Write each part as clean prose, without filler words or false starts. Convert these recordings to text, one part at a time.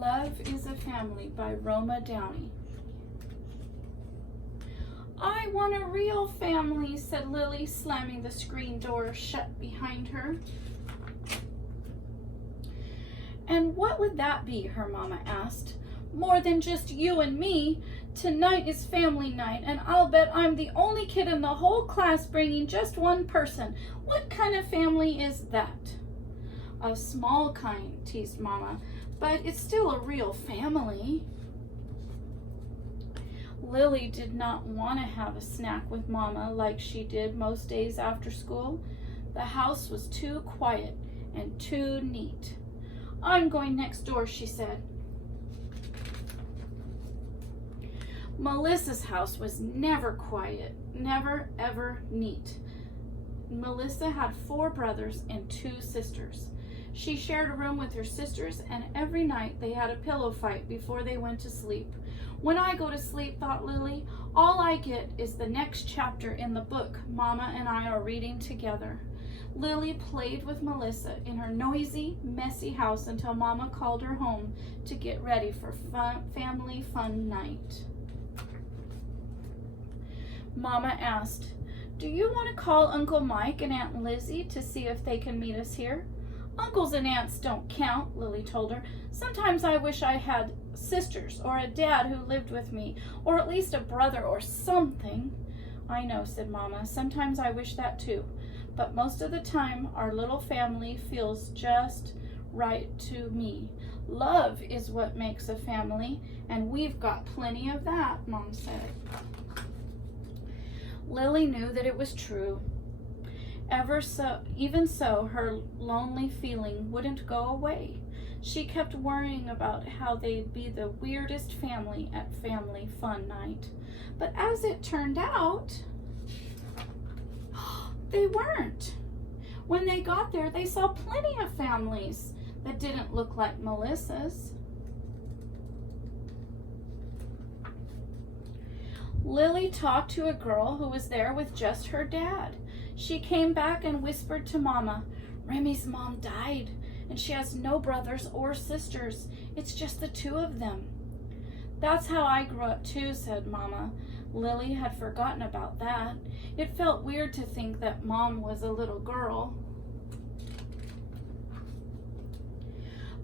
Love is a Family by Roma Downey. I want a real family, said Lily, slamming the screen door shut behind her. And what would that be? Her mama asked. More than just you and me. Tonight is family night, and I'll bet I'm the only kid in the whole class bringing just one person. What kind of family is that? A small kind, teased Mama, but it's still a real family. Lily did not want to have a snack with Mama like she did most days after school. The house was too quiet and too neat. I'm going next door, she said. Melissa's house was never quiet, never ever neat. Melissa had 4 brothers and 2 sisters. She shared a room with her sisters, and every night they had a pillow fight before they went to sleep. When I go to sleep, thought Lily, all I get is the next chapter in the book Mama and I are reading together. Lily played with Melissa in her noisy, messy house until Mama called her home to get ready for family fun night. Mama asked, do you want to call Uncle Mike and Aunt Lizzie to see if they can meet us here? Uncles and aunts don't count, Lily told her. Sometimes I wish I had sisters or a dad who lived with me, or at least a brother or something. I know, said Mama. Sometimes I wish that too. But most of the time, our little family feels just right to me. Love is what makes a family, and we've got plenty of that, Mom said. Lily knew that it was true. Even so, her lonely feeling wouldn't go away. She kept worrying about how they'd be the weirdest family at family fun night. But as it turned out, they weren't. When they got there, they saw plenty of families that didn't look like Melissa's. Lily talked to a girl who was there with just her dad. She came back and whispered to Mama, Remy's mom died, and she has no brothers or sisters. It's just the 2 of them. That's how I grew up too, said Mama. Lily had forgotten about that. It felt weird to think that Mom was a little girl.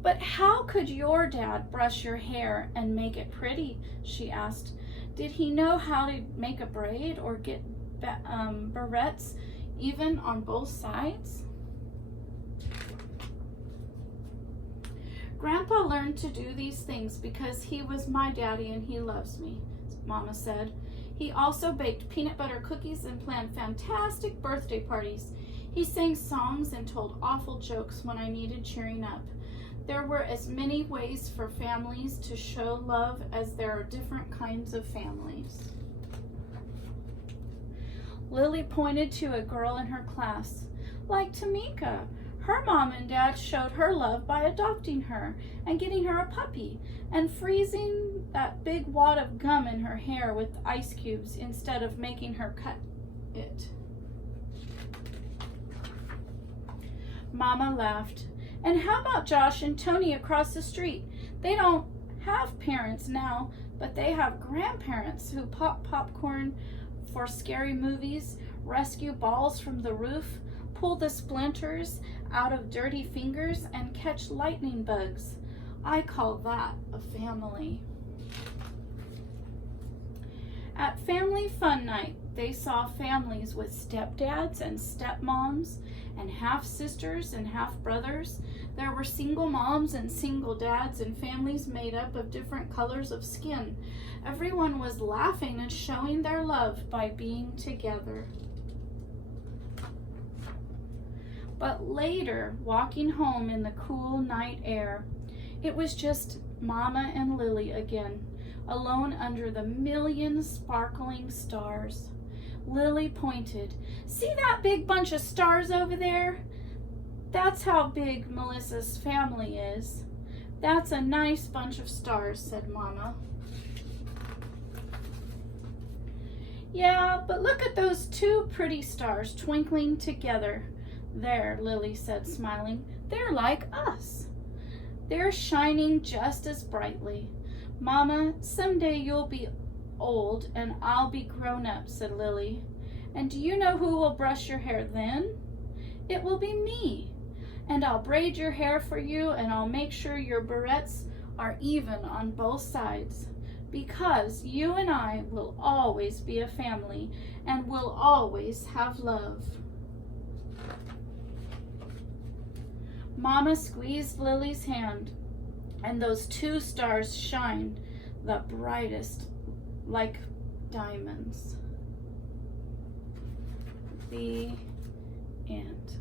But how could your dad brush your hair and make it pretty? She asked. Did he know how to make a braid or get barrettes even on both sides? Grandpa learned to do these things because he was my daddy and he loves me, Mama said. He also baked peanut butter cookies and planned fantastic birthday parties. He sang songs and told awful jokes when I needed cheering up. There were as many ways for families to show love as there are different kinds of families. Lily pointed to a girl in her class. Like Tamika, her mom and dad showed her love by adopting her and getting her a puppy and freezing that big wad of gum in her hair with ice cubes instead of making her cut it. Mama laughed. And how about Josh and Tony across the street? They don't have parents now, but they have grandparents who pop popcorn for scary movies, rescue balls from the roof, pull the splinters out of dirty fingers, and catch lightning bugs. I call that a family. At Family Fun Night, they saw families with stepdads and stepmoms and half-sisters and half-brothers. There were single moms and single dads and families made up of different colors of skin. Everyone was laughing and showing their love by being together. But later, walking home in the cool night air, it was just Mama and Lily again, alone under the million sparkling stars. Lily pointed. See that big bunch of stars over there? That's how big Melissa's family is. That's a nice bunch of stars, said Mama. Yeah, but look at those 2 pretty stars twinkling together. There, Lily said, smiling. They're like us. They're shining just as brightly. Mama, someday you'll be old and I'll be grown up, said Lily. And do you know who will brush your hair then? It will be me. And I'll braid your hair for you, and I'll make sure your barrettes are even on both sides. Because you and I will always be a family, and we'll always have love. Mama squeezed Lily's hand, and those 2 stars shined the brightest like diamonds. The end.